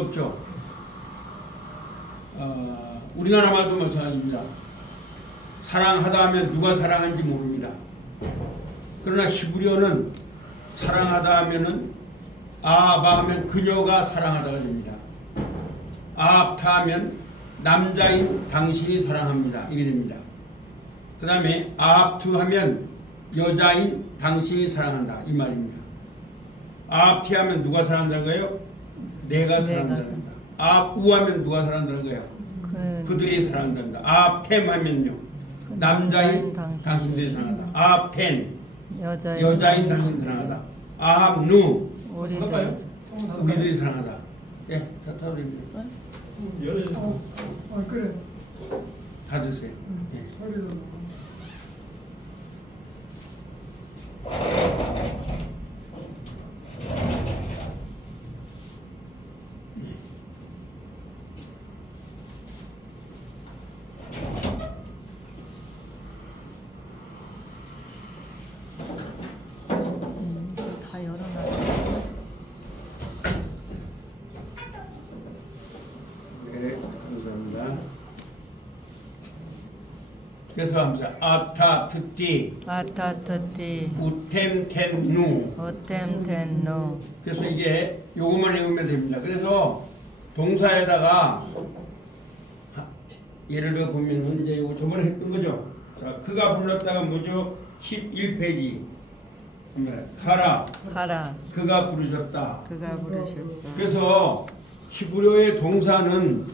없죠. 우리나라 말도 마찬가지입니다. 사랑하다 하면 누가 사랑한지 모릅니다. 그러나 히브리어는 사랑하다 하면은 아바 하면 그녀가 사랑하다가 됩니다. 아합타 하면 남자인 당신이 사랑합니다. 이게 됩니다. 그 다음에 아합투 하면 여자인 당신이 사랑한다. 이 말입니다. 아합티 하면 누가 사랑한다는 거예요? 내가 사랑한다는 거다. 아합우 하면 누가 사랑한다는 거예요? 그들이 사랑한다. 아합템 하면요. 남자인 당신들이 사랑하다. 아합텐 여자인 당신이 사랑하다. 아합누 우리들이 사랑하다. 예, 다 드립니다. 그래. 다 드세요. 예. 다 열어놨어요. 네, 감사합니다. 그래서 합니다. 아타트티 우템텐누 그래서 이게 요것만 외우면 됩니다. 그래서 동사에다가 예를 들어 보면 이제 요거 저번에 했던 거죠. 자, 그가 불렀다가 뭐죠? 11페이지 가라 그가 부르셨다. 그래서 히브리어의 동사는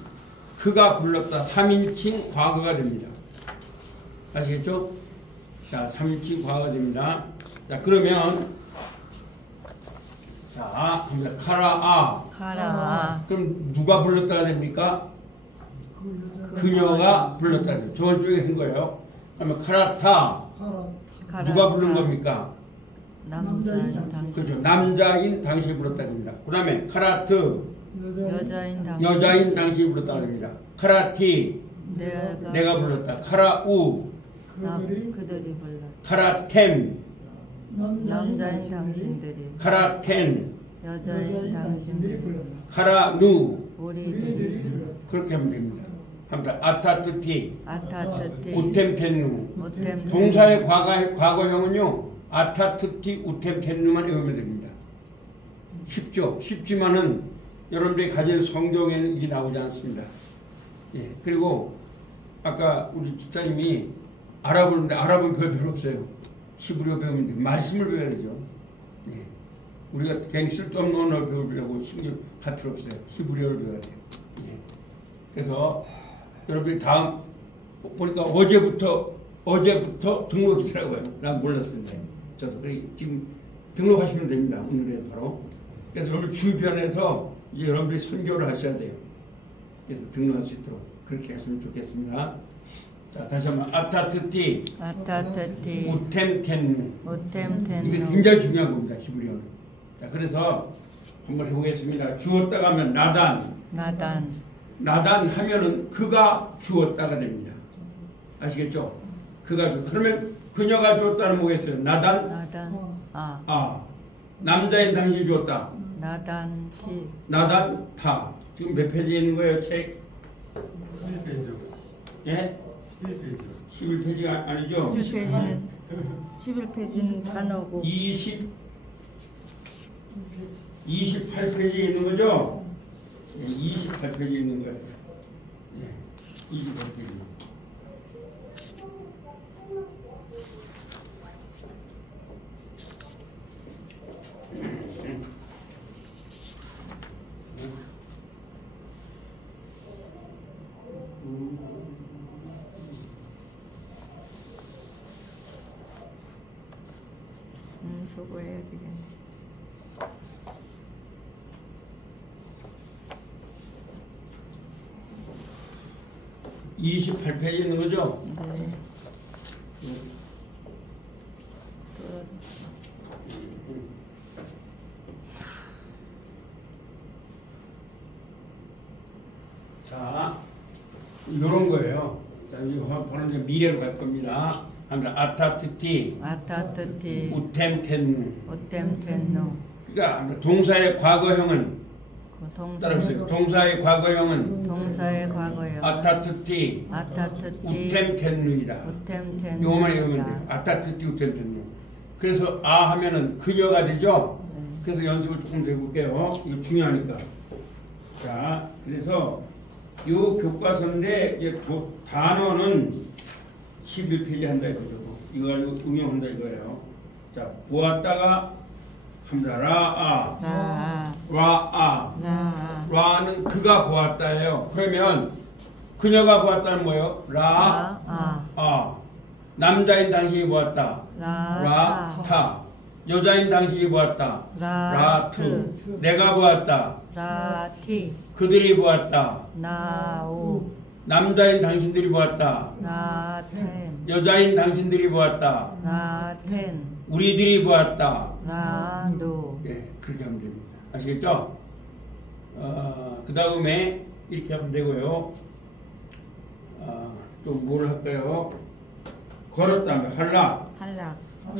그가 불렀다 3인칭 과거가 됩니다. 아시겠죠? 자, 3인칭 과거가 됩니다. 자, 그러면 자, 합니다. 가라아. 그럼 누가 불렀다가 됩니까? 그녀가 불렀다가 됩니다. 저번 주에 한 거예요. 그러면 카라타 누가 부른 겁니까? 그렇죠. 남자인 당신이 불렀다가 됩니다. 그 다음에 카라트 여자인 당신이 불렀다가 됩니다. 카라티 내가 불렀다. 카라우 그들이 불렀다. 카라템 남자인 당신들이 카라텐 여자인 당신들이 카라누 우리들이 그렇게 하면 됩니다. 합니다. 아타트티 우템텐누 동사의 과거형은요 아타트티 우템텐누만 외우면 됩니다. 쉽죠? 쉽지만은 여러분들이 가진 성경에는 이게 나오지 않습니다. 예, 그리고 아까 우리 집사님이 아랍어인데 아랍은 별 필요 없어요. 히브리어 배우면 돼요. 말씀을 배워야 되죠. 예, 우리가 괜히 쓸데없는 언어를 배우려고 신경 할 필요 없어요. 히브리어를 배워야 돼요. 예, 그래서 여러분들이 다음 보니까 어제부터 등록이더라고요. 난 몰랐습니다. 저도 지금 등록하시면 됩니다. 오늘에 바로. 그래서 여러분 주변에서 이제 여러분들이 선교를 하셔야 돼요. 그래서 등록할 수 있도록 그렇게 하시면 좋겠습니다. 자, 다시 한번 아타트티 우템텐누 이게 굉장히 중요한 겁니다. 히브리어는. 자, 그래서 한번 해보겠습니다. 주었다가 하면 나단 하면은 그가 주었다가 됩니다. 아시겠죠? 그가 주었다. 그러면 그녀가 주었다는 뭐겠어요? 나단 남자인 당신이 주었다. 나단타 지금 몇 페이지에 있는 거예요? 책? 11페이지요. 예? 11페이지가 아니죠? 11페이지는 단어고 28페이지에 있는 거죠? 예, 28페이지에 있는 거예요. 예, 28페이지. 수고해야 되겠네. 네. 28페이지에 있는 거죠? 네. 자, 이런 거예요. 자, 이거 보는 이제 미래로 갈 겁니다. 합니다. 아타트티 우템텐누. 그러니까 동사의 과거형은 따라보세요. 동사의 과거형은 동사의 과거형 아타트티 아타트티 우템텐누이다. 우템텐 요거만 외우면 돼요. 아타트티 우템텐누. 그래서 아 하면은 그녀가 되죠. 그래서 연습을 조금 더 해볼게요. 이거 중요하니까. 자, 그래서 요 교과서인데 이제 단어는 11페이지 한다 이거죠. 이거 가지고 응용한다 이거예요. 자, 보았다가 합니다. 라아 라는 그가 보았다예요. 그러면 그녀가 보았다는 뭐예요? 라아 남자인 당신이 보았다. 라타 여자인 당신이 보았다. 라트 내가 보았다. 라티 그들이 보았다. 나우 남자인 당신들이 보았다. 라텐 여자인 당신들이 보았다. 라텐 우리들이 보았다. 라노 예, 그렇게 하면 됩니다. 아시겠죠? 그 다음에 이렇게 하면 되고요. 또 뭘 할까요? 걸었다면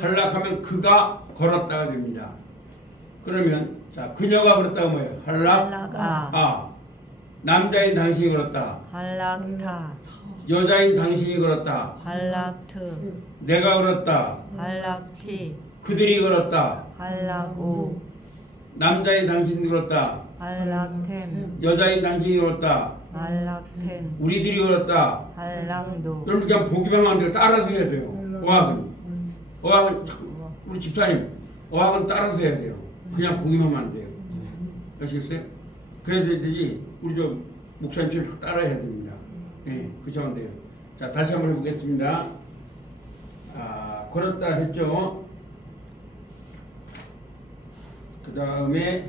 한락하면 그가 걸었다가 됩니다. 그러면 자 그녀가 걸었다가 뭐예요? 한락 남자인 당신이 걸었다. 한락타 여자인 당신이 걸었다. 한락트 내가 걸었다. 한락티 그들이 걸었다. 한락오 남자인 당신이 걸었다. 한락템 여자인 당신이 걸었다. 한락텐 우리들이 걸었다. 한락도 여러분 그냥 보기만 하면 돼요. 따라서 해야 돼요. 어학은 우리 집사님 어학은 따라서 해야 돼요. 그냥 보기만 하면 안 돼요. 아시겠어요? 그래야 되지 우리 저 목사님처럼 따라해야 됩니다. 네, 그렇게 하면 돼요. 자, 다시 한번 해보겠습니다. 걸었다 했죠. 그 다음에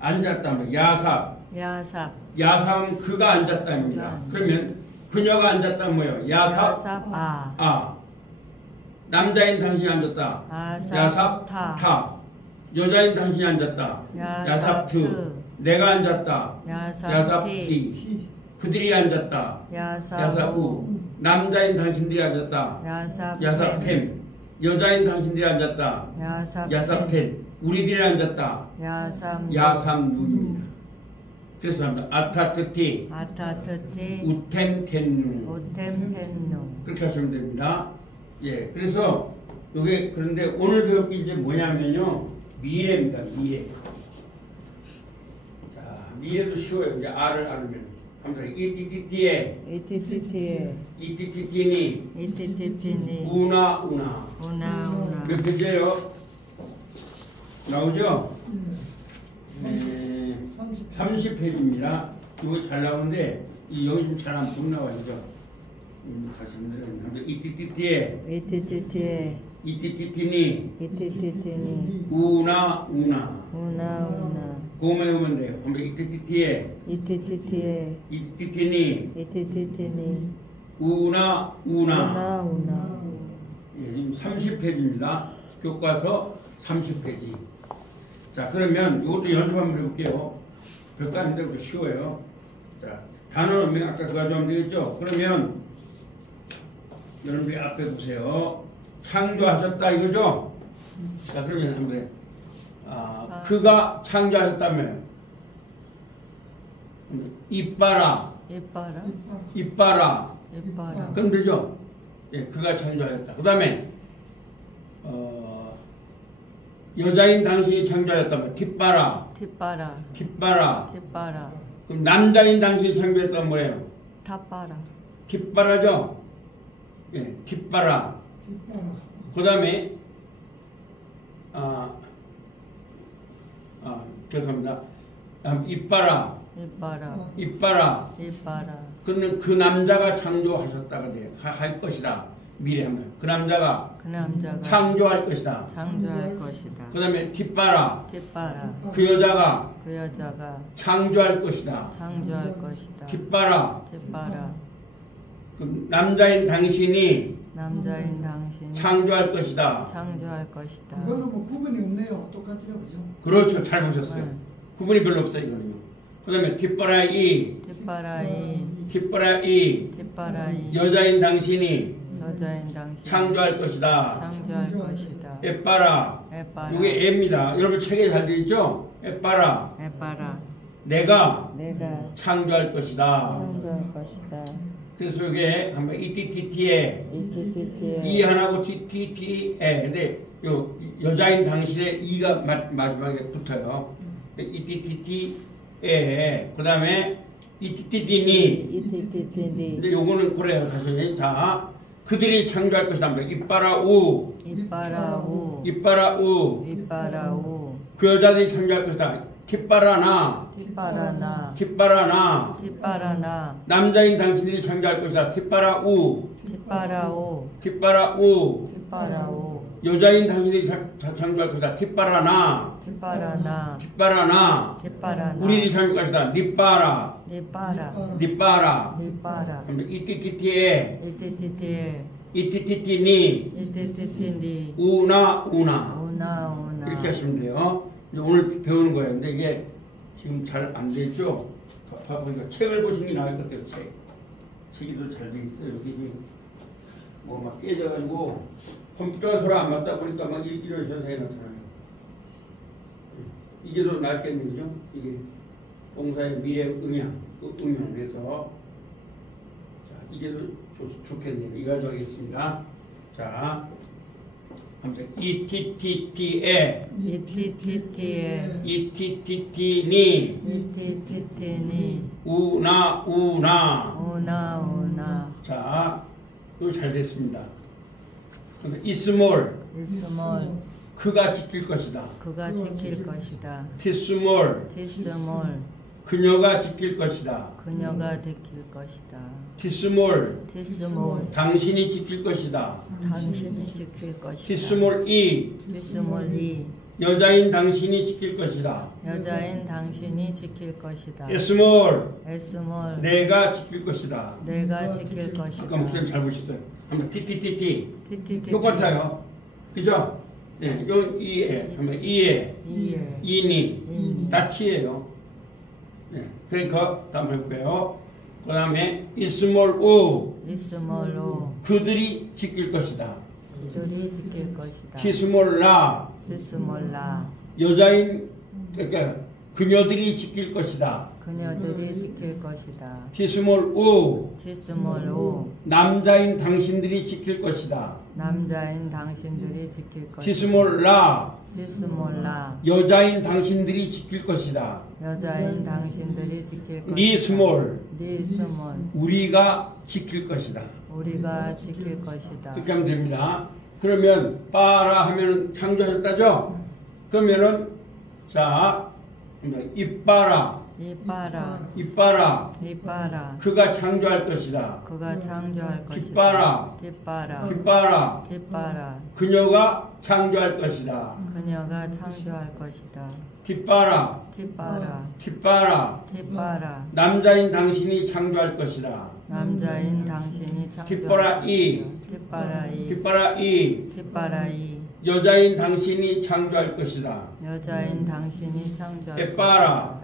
앉았다면 야삽은 그가 앉았다입니다. 그러면 그녀가 앉았다면 뭐예요? 야삽 남자인 당신이 앉았다. 야삽타 여자인 당신이 앉았다. 야삽트 내가 앉았다. 야삽티 그들이 앉았다. 야삽우 남자인 당신들이 앉았다. 야삽템 여자인 당신들이 앉았다. 야삽텐 우리들이 앉았다. 야삼누입니다. 그래서 합니다. 아타트티 우템텐누 그렇게 하시면 됩니다. 예, 그래서 요게 그런데 오늘 배울 게 이제 뭐냐면요 미래입니다. 미래. 자, 미래도 쉬워요. 이제 R을 알면 합니다. 이티티티니 우나 몇 페이지예요? 나오죠? 네, 30페이지입니다. 이거 잘 나오는데 여기 좀 잘 안 나와요. 다시 한번 이티티티니 우나 그거만 해보면 돼요. 한번 이티티티니 우나 예, 지금 30페이지입니다. 교과서 30페이지. 자, 그러면 이것도 연습 한번 해볼게요. 별거 아닌데 쉬워요. 자, 단어는 아까 그거 하면 되겠죠? 그러면 여러분들이 앞에 보세요. 창조하셨다 이거죠? 자, 그러면 한번 그가 창조하셨다며 이빠라 그럼 되죠? 예, 그가 창조하셨다. 그 다음에 여자인 당신이 창조하였다면 뒷바라 그럼 남자인 당신이 창조했다면 뭐예요? 뒷바라죠? 예, 뒷바라 그 다음에 죄송합니다. 이빠라 그러면 그 남자가 창조하셨다가 돼요. 할 것이다. 미래하면 그 남자가 창조할 것이다. 그 다음에 뒷바라 그 여자가 창조할 것이다. 뒷바라 그 남자인 당신이 창조할 것이다. 이거는 뭐 구분이 없네요. 똑같아요, 그죠? 그렇죠. 잘 보셨어요. 구분이 별로 없어요, 이거는요. 그 다음에 뒷바라이 여자인 당신이 여자인 당신 창조할 것이다. 창조할 것이다. 에빠라. 에빠라 이게 애입니다. 여러분 책에 잘 되어 있죠? 에빠라. 에빠라 내가 내가 창조할 것이다. 창조할 것이다. 그래서 이게 한번 이티티티에 이티티티에 이 하나고 티티티에 근데 요 여자인 당신의 이가 마지막에 붙어요. 이티티티에 그 다음에 이티티티니 이티티티니 근데 요거는 그래요. 다시 자 그들이 창조할 것이다. 이빠라우 이빠라우 이빠라우 이빠라우 그 여자들이 창조할 것이다. 티빠라나 티빠라나 티빠라나 티빠라나 남자인 당신들이 창조할 것이다. 티빠라우 티빠라오 티빠라우 티빠라오 여자인 당신들이 창조할 것이다. 티빠라나 티빠라나 티빠라나 티빠라나 우리들이 창조할 것이다. 니빠라 니빠라 니빠라 니빠라 이티티티에 이티티티에 이티티티니 이티티티니 우나 우나 이렇게 하시면 돼요. 이제 오늘 배우는 거예요. 근데 이게 지금 잘 안 되죠? 보니까 책을 보시는 게 나을 것 같아요. 책이 더 잘 돼 있어요. 여기 지금 뭐 막 깨져가지고 컴퓨터가 서로 안 맞다 보니까 막 이런 현상이 나타나요. 이게 더 낫겠네, 그죠? 이게 동사의 미래 응용해서 자, 이게 더 좋겠네요. 이거 하겠습니다. 자, 함께 이티티티에 이티티티에 이티티티니 이티티티니 우나 우나 자, 이거 잘 됐습니다. 이스몰 이스몰 그가 지킬 것이다. 그가 지킬 것이다. 티스몰 티스몰 그녀가 지킬 것이다. 그녀가 지킬 것이다. 티스몰 티스몰 당신이 지킬 것이다. 당신이 지킬 것이다. 티스몰 이 티스몰이 여자인 당신이 지킬 것이다. 여자인 당신이 지킬 것이다. 에스몰 에스몰 내가 지킬 것이다. 내가 지킬 것이다. 아까 목사님 잘 보셨어요. 한번 티티티티 티티티 똑같아요. 그죠? 네, 이건 이에 한번 이에 이에 이니 다 티예요. 네, 그러니까 다음 해볼게요. 그 다음에 이스몰 우 이스몰로 그들이 지킬 것이다. 그들이 지킬 것이다. 티스몰 라 티스몰라 여자인 그러니까 그녀들이 지킬 것이다. 그녀들이 지킬 것이다. 티스몰 우 티스몰로 남자인 당신들이 지킬 것이다. 남자인 당신들이 지킬 것이다. 티스몰 라 티스몰라 여자인 당신들이 지킬 것이다. 여자인 당신들이 지킬 것이다. 니스몰 니스몰 우리가 지킬 것이다. 우리가 지킬 것이다. 그렇게 하면 됩니다. 그러면 빠라 하면은 창조하셨다죠? 그러면은 자 이빠라 이빠라 그가 창조할 것이다. 그가 창조할 것이다. 뒷바라 그녀가 창조할 것이다. 그녀가 창조할 것이다. 뒷바라 남자인 당신이 창조할 것이다. 남자인 당신이 뒷바라이 여자인 당신이 창조할 것이다. 여자인 당신이 창조할 에빠라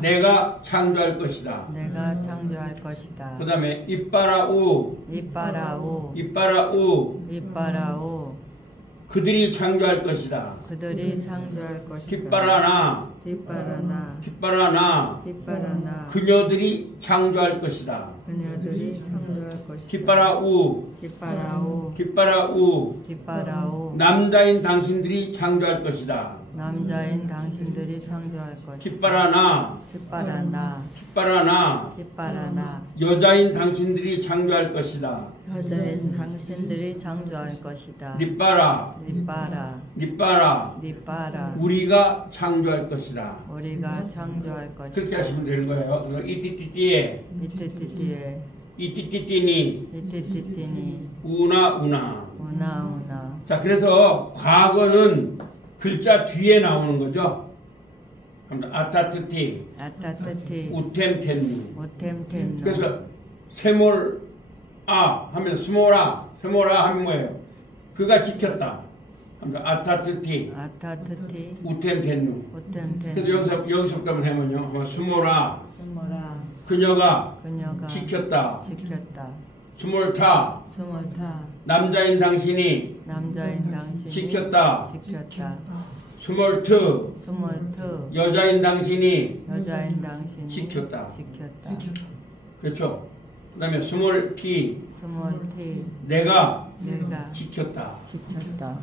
내가 창조할 것이다. 내가 창조할 것이다. 그 다음에 이빠라우 그들이 창조할 것이다. 그들이 창조할 것이다. 뒷바라나 그녀들이 창조할 것이다. 그녀들이 창조할 것이다. 뒷바라우 남자인 당신들이 창조할 것이다. 남자인 당신들이 창조할 것이다. 뒷바라나 여자인 당신들이 창조할 것이다. 여자인 당신들이 창조할 것이다. 니빠라 우리가 창조할 것이다. 우리가 창조할 것이다. 그렇게 하시면 되는 거예요. 그래서 이티티티에 이티티티니 우나 자, 그래서 과거는 글자 뒤에 나오는 거죠. 아타트티 우템텐누 그래서 세몰 하면 스모라 하면 뭐예요? 그가 지켰다. 아타트티 우템텐누 그래서 여기서부터 한번 해보면요. 스모라 그녀가 지켰다. 스몰타 스몰타 남자인 당신이 남자인 당신이 지켰다. 스몰트 스몰트 여자인 당신이 여자인 당신이 지켰다. 지켰다. 그렇죠. 그 다음에 스몰티 스몰티 내가 내가 지켰다. 지켰다.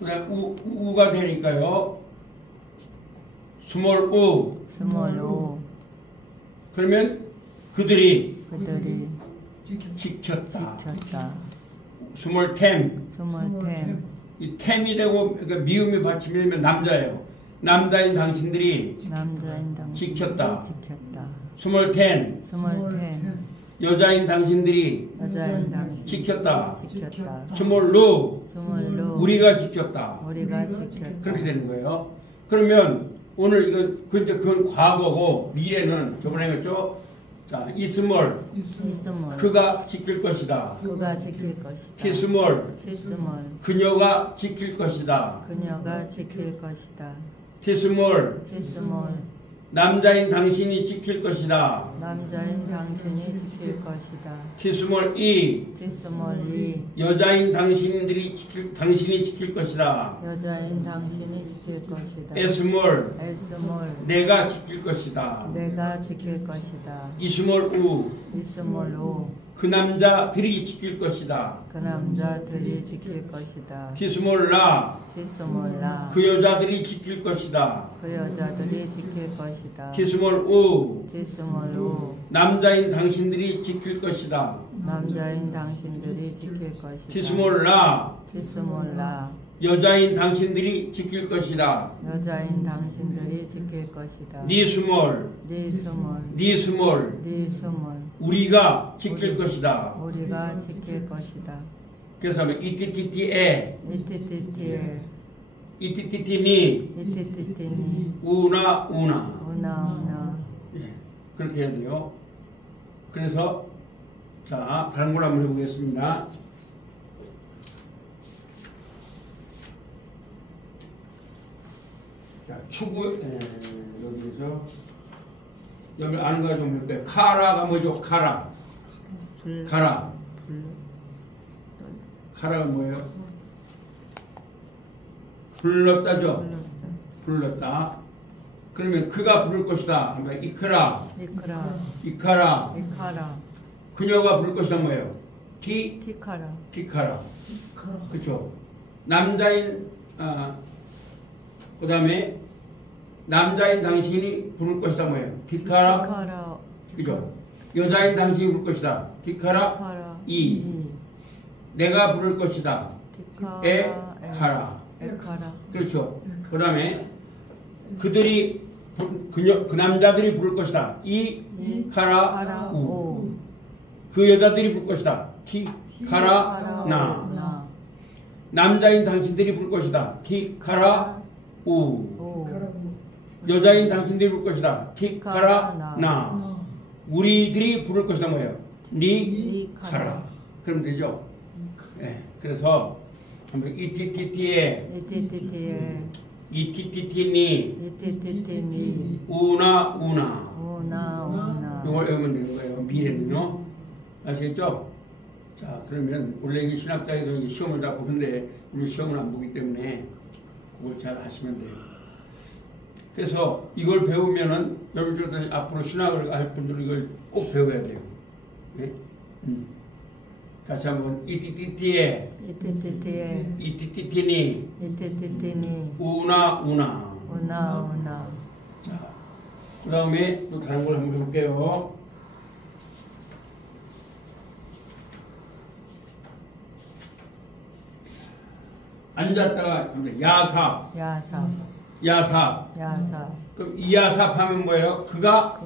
그 다음에 우가 되니까요. 스몰우 스몰오 그러면 그들이 그들이 지켰다. 지켰다. 스몰템 스몰템 이 템이 되고 그러니까 미음이 받침이면 남자예요. 남자인 당신들이 남자인 당신이 지켰다. 지켰다. 스몰텐 스몰텐 여자인 당신들이 여자인 당신이 지켰다. 지켰다. 스몰루 스몰로 우리가 지켰다. 우리가 지켰다. 그렇게 되는 거예요. 그러면 오늘 그건 과거고 미래는 저번에 했죠. 자, 이스몰 이스몰 그가 지킬 것이다. 그가 지킬 것이다. 키스몰 키스몰 그녀가 지킬 것이다. 그녀가 지킬 것이다. 키스몰 키스몰 남자인 당신이 지킬 것이다. 남자인 당신이 지킬 것이다. 키스몰 이 키스몰이 여자인 당신이 지킬 것이다. 여자인 당신이 지킬 것이다. 에스몰 에스몰 내가 지킬 것이다. 내가 지킬 것이다. 이스몰 우 이스몰로 그 남자들이 지킬 것이다. 그 남자들이 지킬 것이다. 키스몰 라 키스몰라 그 여자들이 지킬 것이다. 그 여자들이 지킬 것이다. 키스몰 우 키스몰로 남자인 당신들이 지킬 것이다. 남자인 당신들이 지킬 것이다. 키스몰 라 키스몰라 여자인 당신들이 지킬 것이다. 여자인 당신들이 지킬 것이다. 니스몰 니스몰 니스몰 니스몰 우리가 지킬 것이다. 우리가 지킬 것이다. 그래서 이티티티에 이티티티에 이티티티니 이티티티니 우나 우나 예, 그렇게 해야 돼요. 그래서 자 다른 걸 한번 해보겠습니다. 자 추구 여기서 여기 아는 거 좀 해볼까요? 카라가 뭐죠? 카라 카라 카라가 뭐예요? 불렀다죠? 불렀다. 그러면 그가 부를 것이다. 그러니까 이크라 이카라 그녀가 부를 것이다 뭐예요? 티카라 그렇죠. 남자인 그 다음에 남자인 당신이 부를 것이다 뭐예요? 티카라 그죠? 여자인 당신이 부를 것이다. 티카라 이 내가 부를 것이다. 에카라 그렇죠. 그 다음에 그들이 그 남자들이 부를 것이다. 이카라 우 그 여자들이 부를 것이다. 티카라 나 남자인 당신들이 부를 것이다. 티카라 우 여자인 당신들이 부를 것이다. 티카라 나 우리들이 부를 것이다 뭐예요? 니카라 그러면 되죠. 네, 그래서 이티티티에 이티티티니 우나 이걸 외우면 되는 거예요. 미래는요. 아시겠죠? 자 그러면 원래 이게 신학자에서 이제 시험을 다 보는데 우리 시험을 안 보기 때문에 그걸 잘 하시면 돼요. 그래서 이걸 배우면은 여러분들 앞으로 신학을 할 분들은 이걸 꼭 배워야 돼요. 네? 다시 한번 이티티티에 이티티티니 우나 자, 그 다음에 또 다른 걸 한번 해볼게요. 앉았다가 야삽 그럼 이야삽 하면 뭐예요? 그가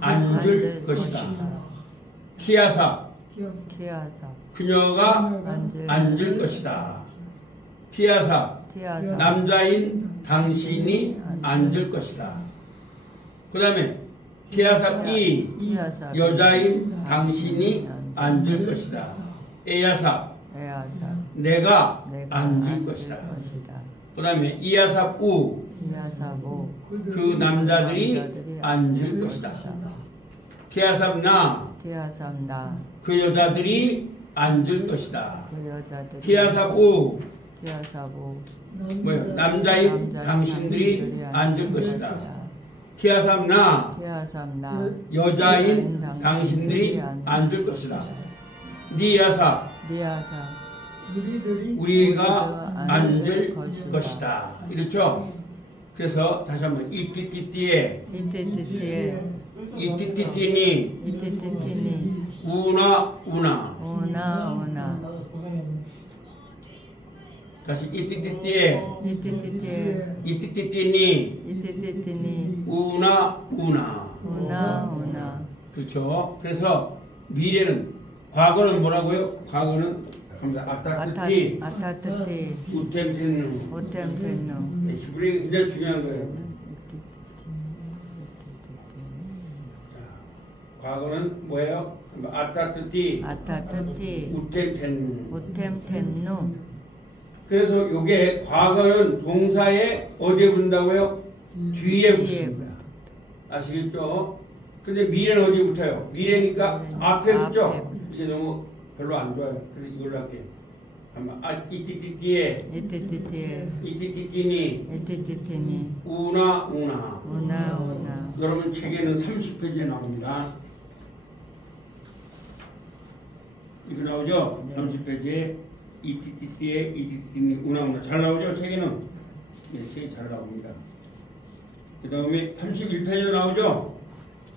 앉을 것이다. 티야삽 그녀가 앉을 것이다. 티야삽 남자인 당신이 앉을 것이다. 그 다음에 티야삽이 여자인 당신이 앉을 것이다. 에야삽 내가 앉을 것이다. 그 다음에 이야삽 우 그 남자들이 앉을 것이다. 티아삽나 티아삽나 그 여자들이 앉을 것이다. 그 여자들이 티아삽오 티아삽오 뭐요? 남자인 당신들이 앉을 것이다. 티아삽나 티아삽나 여자인 당신들이 앉을 것이다. 니아삽 니아삽 우리가 앉을 것이다. 이렇죠? 그래서 다시 한번 이띠띠띠에 이띠띠띠에 이띠띠띠니 이띠띠띠니 우나 우나 오나 오나 다시 이띠띠띠에 이띠띠띠에 이띠띠띠니 이띠띠띠니 우나 우나 오나 오나 그렇죠? 그래서 미래는 과거는 뭐라고요? 과거는 아타트티 아타트티 우템펜누 오템펜누 히브리 굉장히 중요한 거예요. 과거는 뭐예요? 아타트티 아타트티 우템펜누 오템펜누 그래서 요게 과거는 동사에 어디에 붙는다고요? 뒤에 붙습니다. 아시겠죠? 근데 미래는 어디에 붙어요? 미래니까 앞에 붙죠? 이게 너무 별로 안 좋아요. 그래서 이걸로 할게요. 한번 이띠띠띠에 이띠띠띠에 이띠띠띠니 이띠띠띠니 우나 우나 오나 오나 여러분 책에는 30페이지에 나옵니다. 이거 나오죠? 30페이지에 이띠띠띠에 이띠띠니 우나 우나 잘 나오죠? 책에는? 네, 책이 잘 나옵니다. 그 다음에 31페이지에 나오죠?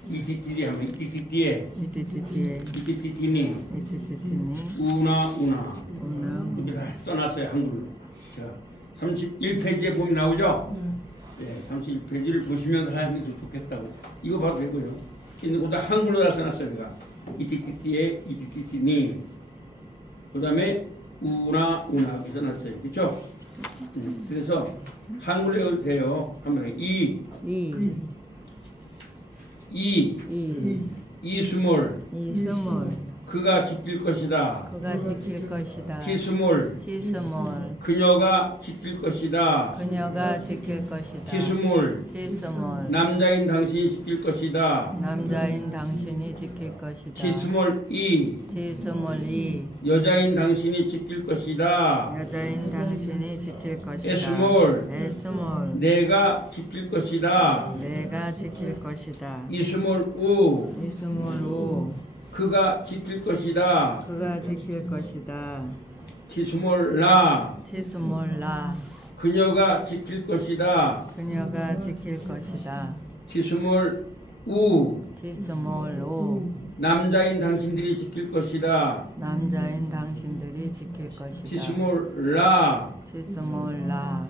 이띠띠띠 하면 이띠띠띠에 이띠띠띠에 이띠띠띠니 이띠띠띠니 우나 우나 오나 이렇게 다 써놨어요 한글로. 자, 31페이지에 보면 나오죠? 네, 31페이지를 보시면서 하시는 게 좋겠다고. 이거 봐도 되고요. 근데 거기다 한글로 다 써놨어요 내가. 이띠띠띠에 이띠띠띠니 그 다음에 우나 우나 이렇게 써놨어요. 그쵸? 그래서 한글로 해도 돼요. 한번 이스몰 그가 지킬 것이다. 그가 지킬 것이다. 티스몰 티스몰 그녀가 지킬 것이다. 그녀가 지킬 것이다. 티스몰 티스몰 남자인 당신이 지킬 것이다. 남자인 당신이 지킬 것이다. 티스몰 티스몰이 여자인 당신이 지킬 것이다. 여자인 당신이 지킬 것이다. 에스몰 에스몰 내가 지킬 것이다. 내가 지킬 것이다. 이스몰 우 이스몰 오 그가 지킬 것이다. 그가 지킬 것이다. 티스몰 라 티스몰 라 그녀가 지킬 것이다. 그녀가 지킬 것이다. 티스몰 우 티스몰 오 남자인 당신들이 지킬 것이다. 남자인 당신들이 지킬 것이다. 티스몰 라 티스몰 라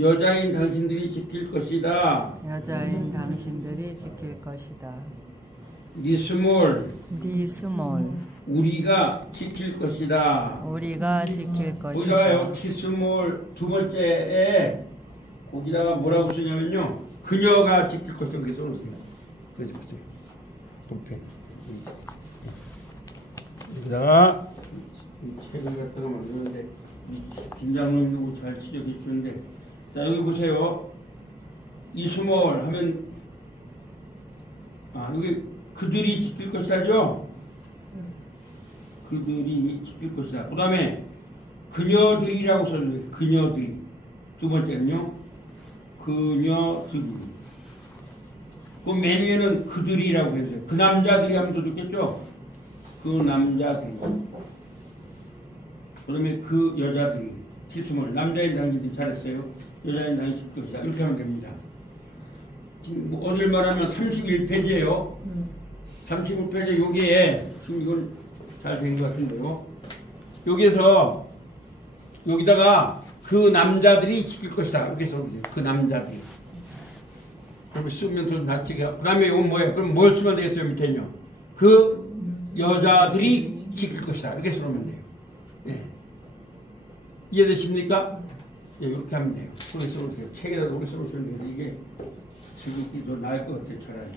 여자인 당신들이 지킬 것이다. 여자인 당신들이 지킬 것이다. 니스몰 니스몰 우리가 지킬 것이다. 우리가 지킬 것이다. 보자요. 티스몰 두 번째에 거기다가 뭐라고 쓰냐면요. 그녀가 지킬 것이다. 그렇게 써놓으세요. 그래서 보세요. 도펜. 여기다가 책을 갖다가 만드는데 김장로님도 잘 지적해 주는데 자 여기 보세요. 이스몰 하면 여기 그들이 지킬 것이라죠. 그들이 지킬 것이다. 그 다음에 그녀들이라고 써요. 그녀들이. 두 번째는요. 그녀들이. 그 맨 위에는 그들이라고 해주세요. 그 남자들이 하면 더 좋겠죠. 그 남자들이. 그 다음에 그 여자들이. 티스몰 남자인 당신들이 잘했어요. 여자인 당신이 지킬 것이다. 이렇게 하면 됩니다. 지금 뭐 어딜 말하면 31페이지예요. 35페이지 여기에 지금 이건 잘 된 것 같은데요. 여기서 여기다가 그 남자들이 지킬 것이다. 이렇게 써보세요. 그 남자들이. 그럼 쓰면 좀 낫지가. 그 다음에 이건 뭐예요? 그럼 뭘 쓰면 되겠어요? 밑에는요. 그 여자들이 지킬 것이다. 이렇게 써놓으면 돼요. 네. 이해되십니까? 예, 이렇게 하면 돼요. 그렇게 써놓으세요. 책에다 이렇게 써놓으시면 돼요. 이게 지금 더 나을 것 같아요. 차라리.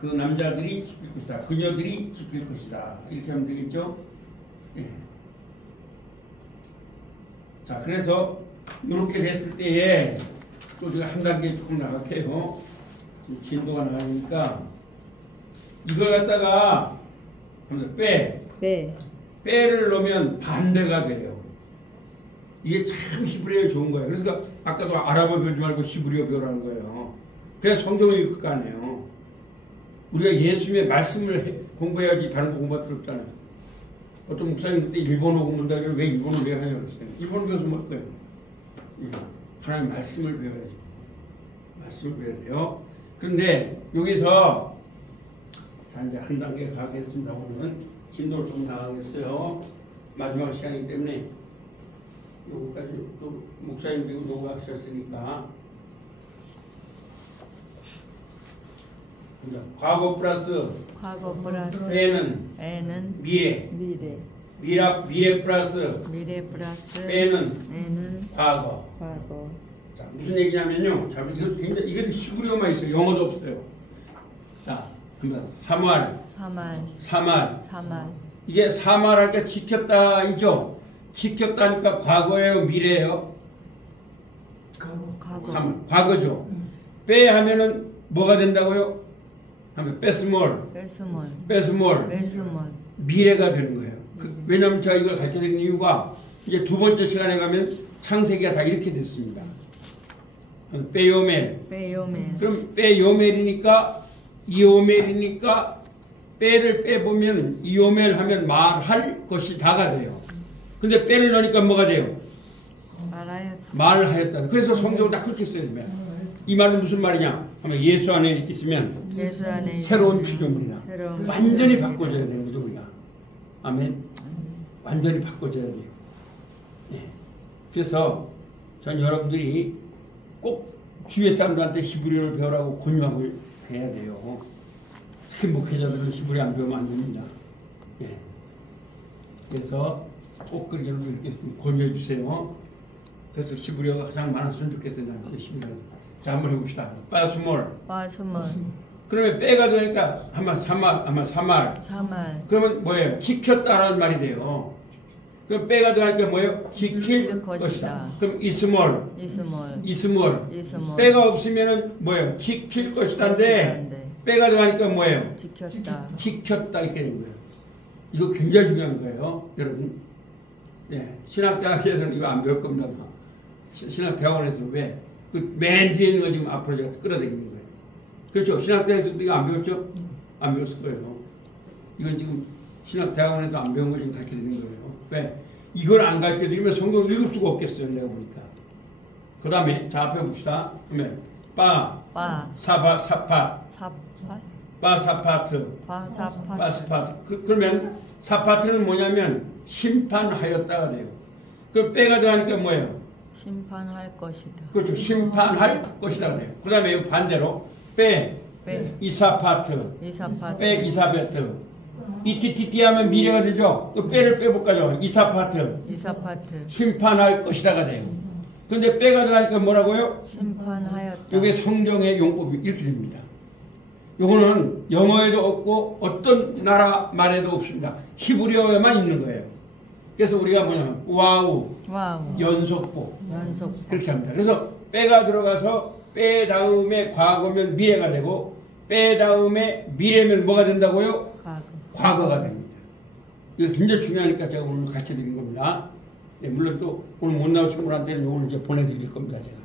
그 남자들이 지킬 것이다. 그녀들이 지킬 것이다. 이렇게 하면 되겠죠? 예. 자, 그래서 이렇게 됐을 때에 또 제가 한 단계 조금 나갈게요. 진도가 나가니까 이걸 갖다가 빼를 넣으면 반대가 돼요. 이게 참 히브리어에 좋은 거예요. 그래서 아까도 아랍어 배우지 말고 히브리어 배우라는 거예요. 그래서 성경을 읽을 거 아니에요. 우리가 예수님의 말씀을 공부해야지 다른 거 공부할 필요 없잖아요. 어떤 목사님 그때 일본어 공부한다 그러면 왜 일본어를 왜 하냐고 그랬어요. 일본어 배워서 뭐 할 거예요? 하나님 말씀을 배워야지. 말씀을 배워야 돼요. 그런데 여기서 자 이제 한 단계 가겠습니다. 오늘은 진도를 좀 나가겠어요. 마지막 시간이기 때문에 요거까지 또 목사님 되고 녹음하셨으니까 과거 플러스 애는 미래 플러스 애는 과거. 자, 무슨 얘기냐면요. 자, 이건 히브리어만 있어요. 영어도 없어요. 자, 한번 사말. 이게 사말할 때 지켰다 이죠. 지켰다니까 과거예요, 미래예요? 과거죠. 빼 하면은 뭐가 된다고요? 하면 뺐스몰 미래가 되는 거예요. 왜냐하면 제가 이걸 가르쳐드리는 이유가 이제 두 번째 시간에 가면 창세기가 다 이렇게 됐습니다. 빼요멜. 그럼 빼요멜이니까 이오멜이니까 빼를 빼보면 이오멜 하면 말할 것이 다가 돼요. 근데 빼를 넣으니까 뭐가 돼요? 말하였다. 그래서 성경을 다 그렇게 써야 됩니다. 이 말은 무슨 말이냐 하면 예수 안에 있으면 새로운 피조물이라 완전히 바꿔줘야 되는 거죠. 우리가 아멘. 완전히 바꿔줘야 돼요. 네. 그래서 전 여러분들이 꼭 주위의 사람들한테 히브리어를 배우라고 권유하고 해야 돼요. 특히 목회자들은 히브리어 안 배우면 안 됩니다. 네. 그래서 꼭 그렇게 이렇게 권유해 주세요. 그래서 히브리어가 가장 많았으면 좋겠어요. 히브리어. 자, 한번 해봅시다. 빠스몰. 그러면 빼가 되니까 아마 사말. 그러면 뭐예요? 지켰다라는 말이 돼요. 그럼 빼가 되니까 뭐예요? 지킬 것이다. 그럼 이스몰. 빼가 없으면은 뭐예요? 지킬 것이다인데 빼가 되니까 뭐예요? 지켰다 이렇게 되는 거예요. 이거 굉장히 중요한 거예요, 여러분. 네, 신학대학에서는 이거 안 배울 겁니다. 신학대학원에서는 왜? 그 맨 뒤에 있는 거 지금 앞으로 제가 끌어당기는 거예요. 그렇죠? 신학대학에서도 이거 안 배웠죠? 안 배웠을 거예요. 이건 지금 신학대학원에도 안 배운 걸 지금 가르쳐 드리는 거예요. 왜? 이걸 안 가르쳐 드리면 성경을 읽을 수가 없겠어요, 내가 보니까. 그 다음에, 자, 앞에 봅시다. 그러면, 사파트. 그러면, 사파트는 뭐냐면, 심판하였다가 돼요. 그럼 빼가 들어가니까 뭐예요? 심판할 것이다. 그렇죠. 심판할 것이다 그래요. 그 다음에 반대로 이사파트. 빼 이사베트. 이티티티 하면 미래가 되죠. 그 빼를 빼볼까요? 이사파트. 심판할 것이다가 돼요. 근데 빼가 들어가니까 뭐라고요? 심판하였다. 이게 성경의 용법이 이렇게 됩니다. 요거는 영어에도 없고 어떤 나라 말에도 없습니다. 히브리어에만 있는 거예요. 그래서 우리가 뭐냐면 와우. 연속보 그렇게 합니다. 그래서 빼가 들어가서 빼 다음에 과거면 미래가 되고 빼 다음에 미래면 뭐가 된다고요? 과거가 됩니다. 이거 굉장히 중요하니까 제가 오늘 가르쳐 드린 겁니다. 네, 물론 또 오늘 못 나오신 분한테는 오늘 이제 보내드릴 겁니다. 제가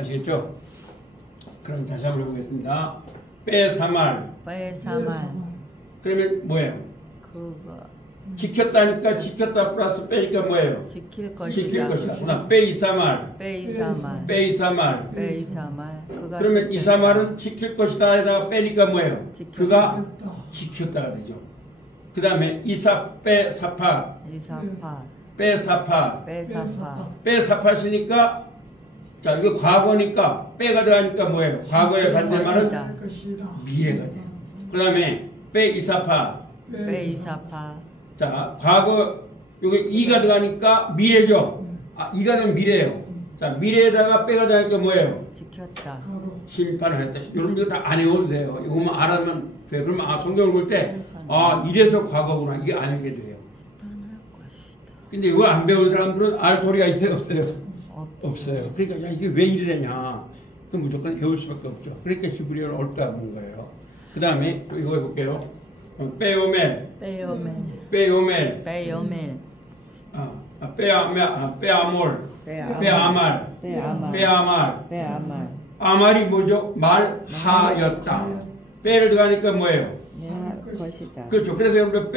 아시겠죠? 그럼 다시 한번 해보겠습니다. 빼 사말 그러면 뭐예요? 지켰다니까 지켰다 플러스 빼니까 뭐예요? 지킬 것이다. 빼 이사말. 그러면 이사말은 지킬 것이다 에다가 빼니까 뭐예요? 그가 지켰다가 되죠. 그 다음에 빼 사팟이니까 자 이거 과거니까 빼가 들어가니까 뭐예요? 과거의 반대말은 미래가 돼요. 그 다음에 빼 이사파. 자, 과거, 여기 이가 들어가니까 미래죠? 이가 되면 미래예요. 자, 미래에다가 빼가 들어가니까 뭐예요? 지켰다. 심판을 했다. 여러분 이거 다 안 외워도 돼요. 이거만 알아면 돼. 그러면 성경을 볼 때, 이래서 과거구나. 이게 알게 돼요. 근데 이걸 안 배운 사람들은 알 도리가 있어요? 없어요? 없어요. 그러니까, 야, 이게 왜 이러냐. 무조건 외울 수밖에 없죠. 그러니까 히브리어를 얽혀본 거예요. 그 다음에 이거 해볼게요. 빼오멜, 빼요멜. 빼오멜, 빼요멜. 빼아몰, 빼아말, 빼아말. 빼아말. 아말이 뭐죠? 말하였다. 빼를 들어가니까 뭐예요? 할 것이다. 그렇죠. 그래서 여러분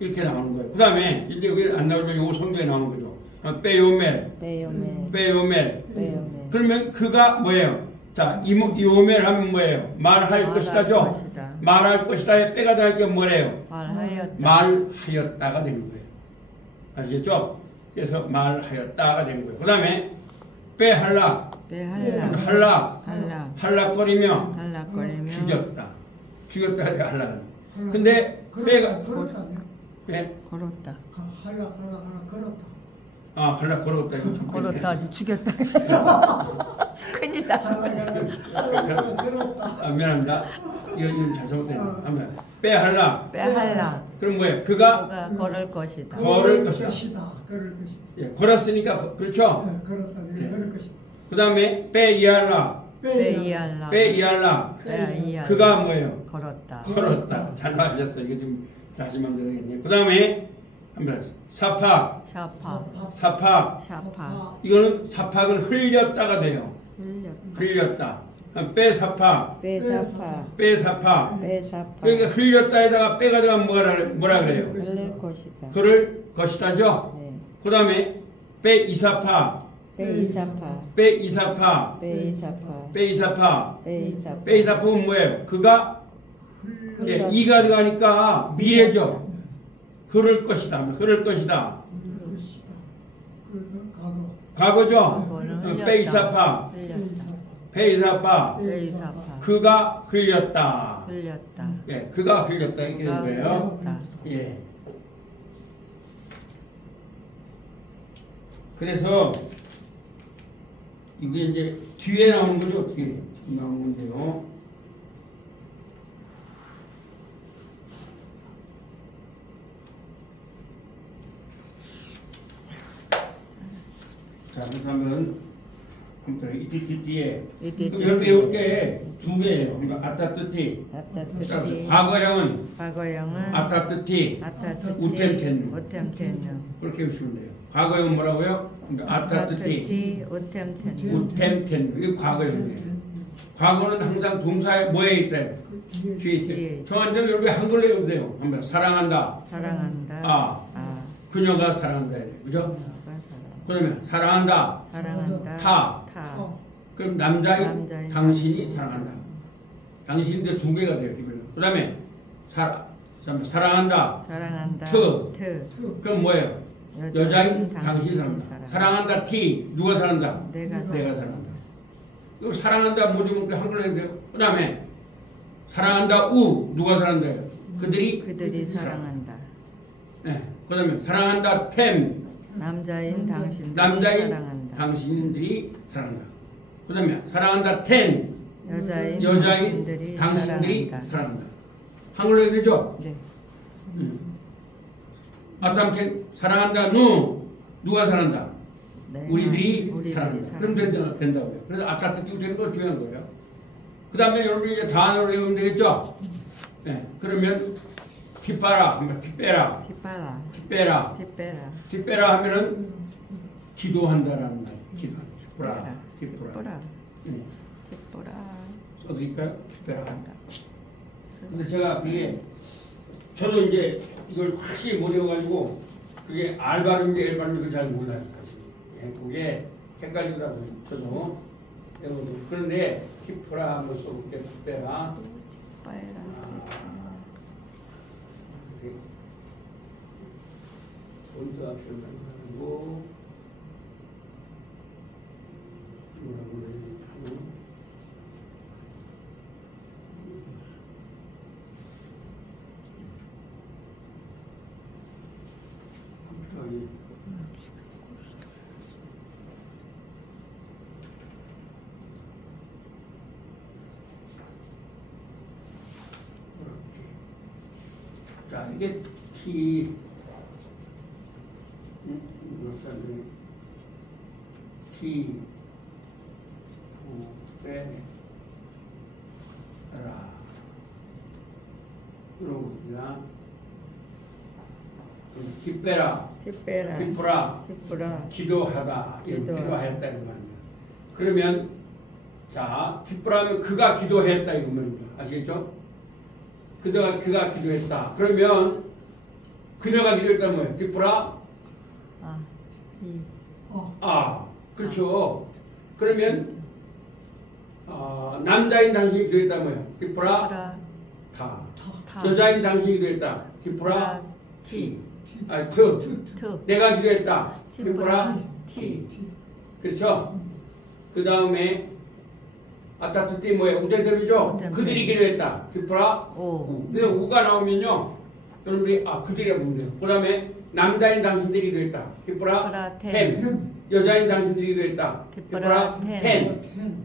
이렇게 나오는 거예요. 그 다음에 이제 여기 안 나오지만 요거 성경에 나오는 거죠. 빼요멜, 빼요멜. 빼요멜. 빼요멜. 그러면 그가 뭐예요? 자, 이오멜 하면 뭐예요? 말할 것이다죠? 것이다. 말할 것이다에 빼가 들어가니까 뭐래요? 말하였다. 말하였다가 되는 거예요. 아시겠죠? 그래서 말하였다가 되는 거예요. 그 다음에 빼할라, 빼할라. 할라, 할락거리며 할락거리며 죽였다. 죽였다가 돼요, 할락은. 근데 빼가, 걸었다며. 빼? 걸었다. 할라 걸었다. 아, 할락 걸었다. 이거 좀 걸었다. 아주 죽였다. 큰일 나. 할라 걸었다. 아, 미안합니다. 이거 잘 잘못됐네. 한번 빼할라. 빼할라. 그럼 뭐예요? 그가 그가 걸을 것이다. 걸을 것이다. 걸을 것이다. 예, 걸었으니까 그렇죠? 네, 걸었다. 예. 걸을 것이다. 그 다음에 빼이할라. 빼이할라. 빼이할라. 빼이할라. 그가 뭐예요? 걸었다. 걸었다. 잘 맞으셨어요. 이거 좀 다시 만들어야겠네요. 그 다음에 한번 사파. 샤파. 사파. 샤파. 이거는 사파를 흘렸다가 돼요. 흘렸다. 빼사파. 빼사파. 빼사파. 빼사파. 그러니까 흘렸다에다가 빼가 들어가면 뭐라 그래요? 흘릴 것이다. 그럴 것이다죠? 네. 그 다음에 빼이사파. 빼이사파. 빼이사파. 빼이사파. 빼이사파. 빼이사파. 빼이사파는 뭐예요? 그가 예, 이가 들어가니까 미래죠. 흐를 것이다. 흐를 것이다. 과거죠. 과거는 빼이사파. 흘렸다. 빼이사파. 빼이사파. 그가 흘렸다. 흘렸다. 예, 그가 흘렸다. 이렇게 되는 거예요. 흘렸다. 예. 그래서 이게 이제 뒤에 나오는 거죠. 뒤에 나오는 건데요. 자, 그렇다면 아무튼 이티티티에 이걸 배울 게 두 개예요. 그러니까 아타뜨티. 아타뜨티. 과거형은 과거형은 아타뜨티. 아타뜨티. 우템텐누. 우템텐누. 그렇게 배우시면 돼요. 과거형은 뭐라고요? 그러니까 아타뜨티. 우템텐누. 우템텐누. 이게 과거형이에요. 과거는 항상 동사에 뭐에 있대요? 뒤에 뒤에 있어요. 있어요. 저한테 여러분이 한글로 외우세요. 한번 사랑한다. 사랑한다. 아. 그녀가 사랑한다. 그죠? 그 다음에 사랑한다. 사랑한다. 타. 그럼 남자인 당신이 사랑한다. 당신인데 두 개가 돼요. 그 다음에 사랑한다. 사랑한다. 트. 트. 그럼 뭐예요? 여자인 당신이 사랑한다. 사랑한다. 티. 누가 사랑한다? 내가 사랑한다. 이거 사랑한다. 뭐지? 한글로 해도 돼요. 그 다음에 사랑한다. 우. 누가 사랑한다? 그들이 사랑한다. 네. 그 다음에 사랑한다. 템. 남자인 당신들이 남자인 사랑한다. 당신들이 사랑한다. 그 다음에 사랑한다. 텐. 여자인 당신들이 사랑한다. 한글로 해도 되죠? 네. 아탐텐 사랑한다. 누가 사랑한다? 네. 우리들이 사랑한다. 그럼 된다고요. 그래서 아타트틱 되는 거 중요한 거예요. 그 다음에 여러분이 이제 단어를 외우면 되겠죠? 네. 그러면 뒷바라, 뒷빼라. 뒷바라. 뒷빼라. 뒷빼라. 뒷빼라 하면은 기도한다라는 말. 기도한다. 뒷보라. 네. 뒷보라. 써드릴까요? 뒷빼라 한다. 근데 제가 그게 저도 이제 이걸 확실히 못 외워가지고 그게 R 발음인지 L 발음인지 잘 몰라요. 예, 그게 헷갈리더라고요. 저도 외우고. 그런데 뒷보라 한번 써볼게요. 뒷빼라. 뒷바라. 본드 액션만 하고 뭐라고 하고 컴퓨터에 자 이게 키 티, 빼라. 자, 기빼라, 기빼라, 기쁘라, 기쁘라, 기도하다, 기도하다. 기도하였다 이런 말입니다. 그러면 자, 기쁘라면 그가 기도했다 이런 말입니다. 아시겠죠? 그가 기도했다. 그러면 그녀가 기도했다 뭐예요? 기쁘라? 아, 이, 아, 그렇죠. 그러면 남자인 당신이 기도했다 뭐예요? 기쁘라? 기쁘라, 다. 타, 여자인 당신이 기도했다. 기쁘라? 티, 아, 트. 트, 내가 기도했다. 기쁘라? 티, 그렇죠? 그 다음에 아타트티 뭐예요? 우텐템이죠? 우텐템. 그들이 기도했다. 기쁘라? 오, 근데 우가 나오면요. 여러분들이 그들이라 부르면 돼요. 그 다음에 남자인 당신들이 기도했다. 기쁘라? 기쁘라, 텐. 텐. 여자인 당신들이 기도했다. 기쁘라, 텐. 텐.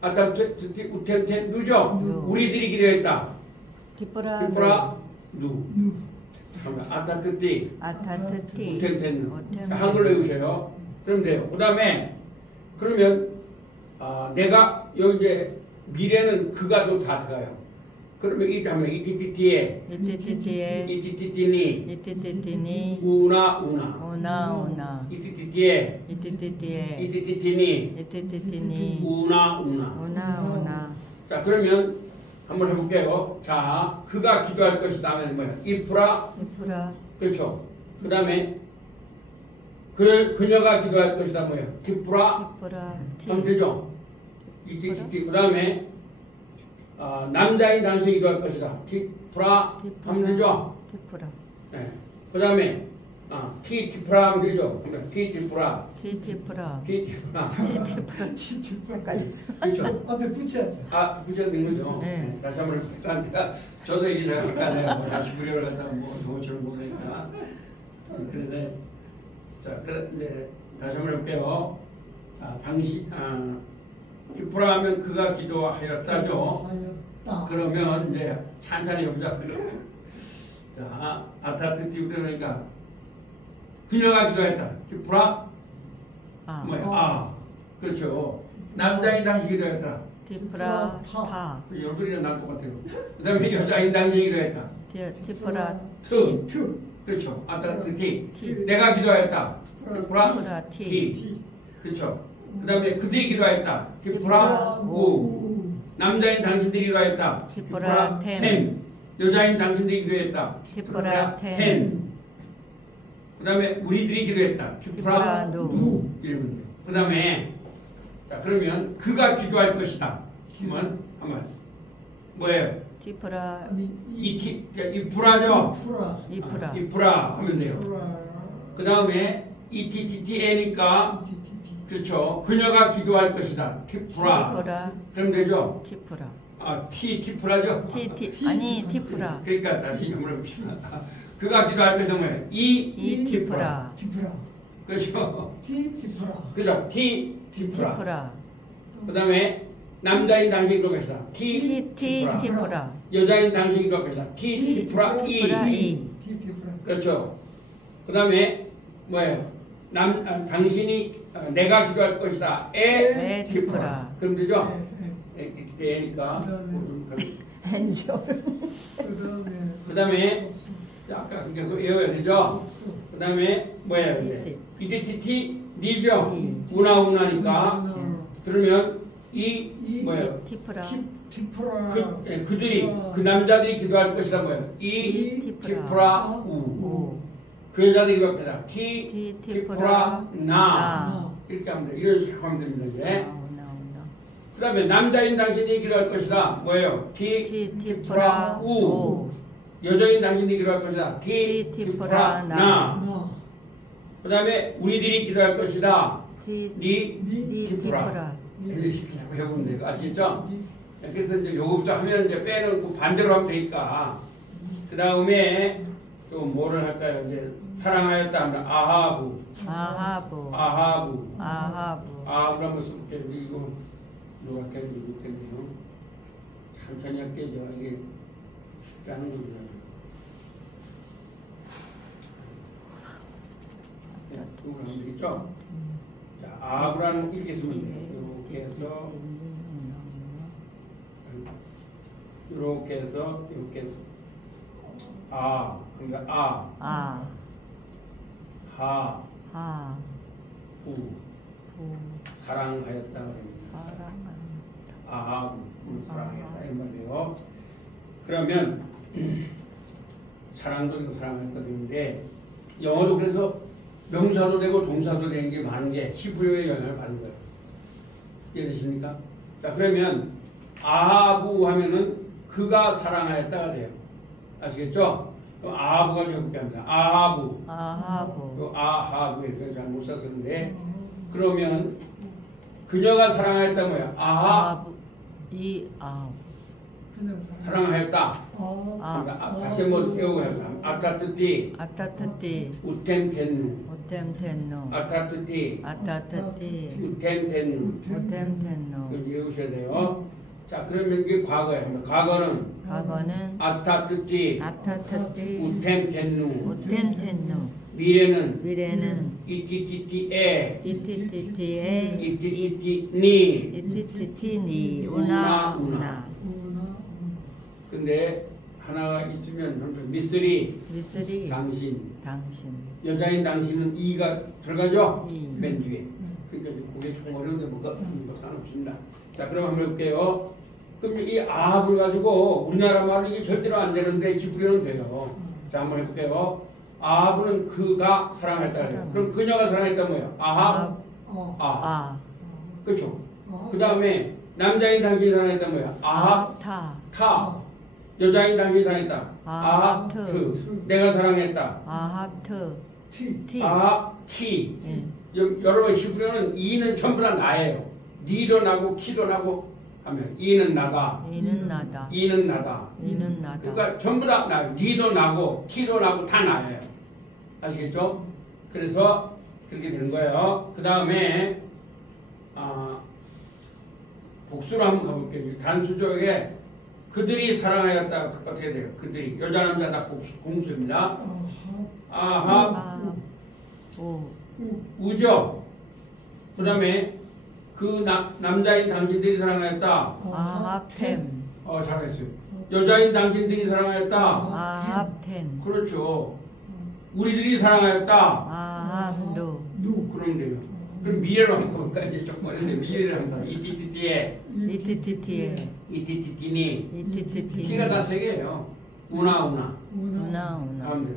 아타트티 우텐템 누죠? 누. 우리들이 기도했다. 기쁘라, 기쁘라? 누. 누. 아타트티 아타트티, 우텐템 누. 우텐템. 자, 한글로 외우세요. 그러면 돼요. 그 다음에 그러면 내가 여기 이제 미래는 그가 또 다 들어가요. 그러면 이티티티에 이티티티에, 이티티티니 이티티티니, 우나 오나, 이티티티에 이티티티에, 이티티티니 이티티티니, 우나 오나, 자 그러면 한번 해볼게요. 자 그가 기도할 것이다 하면 뭐야? 이프라 기쁘라, 그렇죠. 그 다음에 그녀가 기도할 것이다 뭐야? 기프라 기쁘라, 티, 하면 되죠. 이티티티 그 다음에 남자인 당신이 기도할 것이다. 티프라 하면 되죠. 티프라, 네. 그 다음에 티티프라 하면 되죠. 티티프라 티티프라, 티티프라 티티프라, 헷갈렸어. 그렇죠. 앞에 붙여야죠. 붙여야 되는 거죠. 네. 다시 한번 헷갈리니까 저도 이게 잘 헷갈려요. 다시 무료를 갖다가 동호처럼 보니까 그런데 자 그래 이제 다시 한번 해볼게요. 자 당신 기쁘라 하면 그가 기도하였다죠. 그러면 이제 찬찬히 해보자. 자, 아타트티 그러니까 그녀가 기도했다. 기쁘라? 뭐야? 그렇죠. 남자인 당신이 기도했다. 티프라, 타, 그 얼굴이랑 난 똑같아요. 그 다음에 여자인 당신이 기도했다. 티프라, 트. 트. 그렇죠. 아타트티. 티. 내가 기도하였다. 기쁘라? 티프라, 티, 티. 그렇죠. 그 다음에 그들이 기도하였다. 기쁘라? 기쁘라, 우. 남자인 당신들이 기도하였다. 기쁘라, 텐. 여자인 당신들이 기도했다. 기쁘라, 텐. 그 다음에 우리들이 기도했다. 기쁘라, 기쁘라, 누. 이러면 돼요. 그 다음에 자 그러면 그가 기도할 것이다. 한번 뭐예요? 티프라, 이프라죠. 프라. 이프라 하면 돼요. 프라. 그 다음에 이티티티에니까 그렇죠. 그녀가 기도할 것이다. 티프라. 티프라, 그럼 되죠? 티프라, 티프라죠? 아니, 티프라, 그러니까 다시 한번 해봅시다. 그가 기도할 것은 뭐예요? 티프라, 티프라. 그렇죠? 티프라. 그죠? 티프라. 티프라, 그 다음에 남자인 당신이 기도할 것이다. 티프라, 여자인 당신이 기도할 것이다. 티프라. 티프라, 이, 티프라. 그렇죠. 그 다음에 뭐예요? 당신이 내가 기도할 것이다. 에, 티프라. 그럼 되죠? 애니까. 엔조, 그 다음에 아까 그거 외워야 되죠? 그 다음에 뭐예요? 이티티티 니죠? 우나니까. 그러면 뭐예요? 티프라, 티프라. 그들이 그 남자들이 기도할 것이다 뭐예요? 티프라 우. 그 여자들이 기도할 것이다. 티프라 나. 이렇게 하면 돼. 이런 식으로 하면 됩니다. 이제. 그 다음에 남자인 당신이 기도할 것이다. 뭐예요? 티프라 우. 여자인 당신이 기도할 것이다. 티프라 나. 그 다음에 우리들이 기도할 것이다. 티프라. 이렇게 해보면 돼요. 아시겠죠? 그래서 이제 요거부터 하면 이제 빼는 반대로 하면 되니까. 그 다음에 또 뭐를 할까요? 이제 사랑하였다 하면 아하부 한번 써볼게요. 이거 누가 깨지겠네요. 천천히 할게요. 이게 쉽지 않은 겁니다. 이걸 하면 되겠죠? 자, 아브라는 이렇게 쓰면 돼요. 이렇게 해서 이렇게 해서 그러니까 하, 부, 사랑하였다 그럽니다. 사랑하였다 이 말이에요. 그러면 사랑도 사랑할 것인데 영어도 그래서 명사도 되고 동사도 되는 게 많은 게 히브리어의 영향을 받는 거예요. 이해되십니까? 자, 그러면 아하부 하면은 그가 사랑하였다가 돼요. 아시겠죠? 그럼 아하부가 적게 합니다. 아하부. 아하부에서 잘못 썼는데 그러면 그녀가 사랑하였다 뭐야? 사랑하였다. 그러니까 다시 한번 배우고 해요. 아타트티 우템텐누 아타트티 우템텐누 외우셔야 돼요. 자, 그러면 이게 과거예요. 과거는 아타트티 우템텐누 미래는 이티티티에 이티티티니 우나 근데 하나가 있으면 미쓰리 당신 여자인 당신은 이가 들어가죠? 맨 뒤에. 그러니까 그게 좀 어려운데 뭐 상관없습니다. 자, 그럼 한번 해볼게요. 그럼 이 아합을 가지고 우리나라 말은 이게 절대로 안 되는데 히브리어는 돼요. 자, 한번 해볼게요. 아합은 그가 사랑했다 그래요. 그럼 그녀가 사랑했다 뭐예요? 아합. 그렇죠. 그 다음에 남자인 당신이 사랑했다 뭐예요? 아합 타. 여자인 당신이 사랑했다. 아합트. 내가 사랑했다. 아합트. 티. 여러분 히브리어는 이는 전부 다 나예요. 니도 나고 키도 나고 하면 이는 나다. 그러니까 전부 다 나. 니도 나고 티도 나고 다 나예요. 아시겠죠? 그래서 그렇게 되는 거예요. 그 다음에 복수로 한번 가볼게요. 단수적에 그들이 사랑하였다. 어떻게 돼요? 그들이 여자 남자 다 공수입니다. 아합 우죠. 그 다음에 그 남자인 당신들이 사랑하였다. 아합템. 잘했어요. 여자인 당신들이 사랑하였다. 아합템. 그렇죠. 우리들이 사랑하였다. 아합누. 그러면 돼요. 그럼 미래로 한번 가볼까? 이제 조금 어려운데 미래를 한번 이티티티에 이티티티니 티가 다 세 개예요. 우나 하면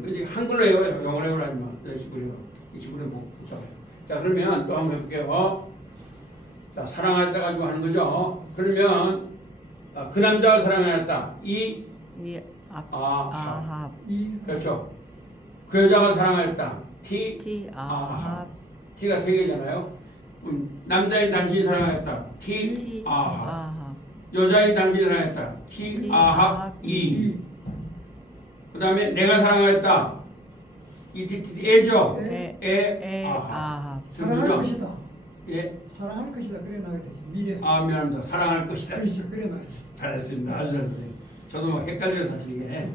돼요. 한글로 외워요. 영어로 외우라지 마. 히브리어 못 붙잡아요. 자, 그러면 또 한번 해볼게요. 자, 사랑하였다 가지고 하는 거죠. 그러면 그 남자가 사랑하였다. 아합. 그렇죠. 그 여자가 사랑하였다. 아합. 티가 세 개잖아요. 남자인 당신이 사랑하였다. 아합. 여자인 당신이 사랑하였다. 아합. 그 다음에 내가 사랑하였다. 애죠. 아합. 사랑할 것이다. 예. 사랑할 것이다. 그래 나가야 되지. 미래. 미안합니다. 사랑할 것이다. 그렇죠. 그래 나가야지. 잘했습니다. 아주 잘했어요. 저도 막 헷갈려서 사실 이게.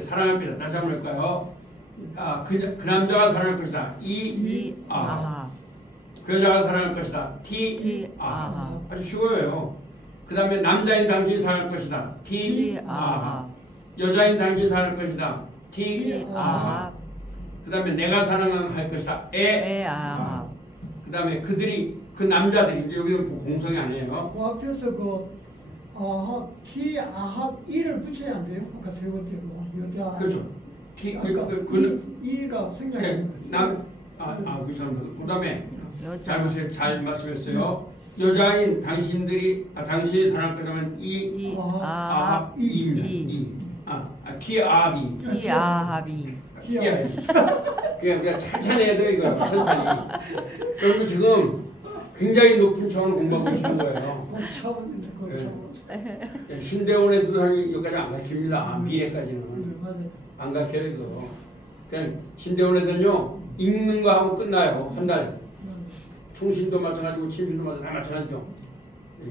사랑할 것이다. 다시 한번 할까요? 그 남자가 사랑할 것이다. 아합. 그 여자가 사랑할 것이다. 아합. 아주 쉬워요. 그 다음에 남자인 당신이 사랑할 것이다. 아합. 여자인 당신이 사랑할 것이다. 아합. 그 다음에 내가 사랑할 것이다. 아합. 그 다음에 그들이 그 남자들이 여기는 공성이 아니에요. 그 앞에서 아합 이를 붙여야 안 돼요? 아까 세 번째로 여자. 그렇죠. 이가 생략된 거예요. 그 다음에 잘 말씀했어요. 여자인 당신이 사랑할 것이라면 티아합이. 그냥 천천히 해도 이거 천천히. 그리고 지금 굉장히 높은 차원을 공부하고 계시는 거예요. 신대원에서도 사실 여기까지 안 가르칩니다. 미래까지는. 안 가르쳐요, 이거. 그냥 신대원에서는요, 읽는 거 하고 끝나요. 한 달. 총신도 마찬가지고 침신도 다 마찬가지죠.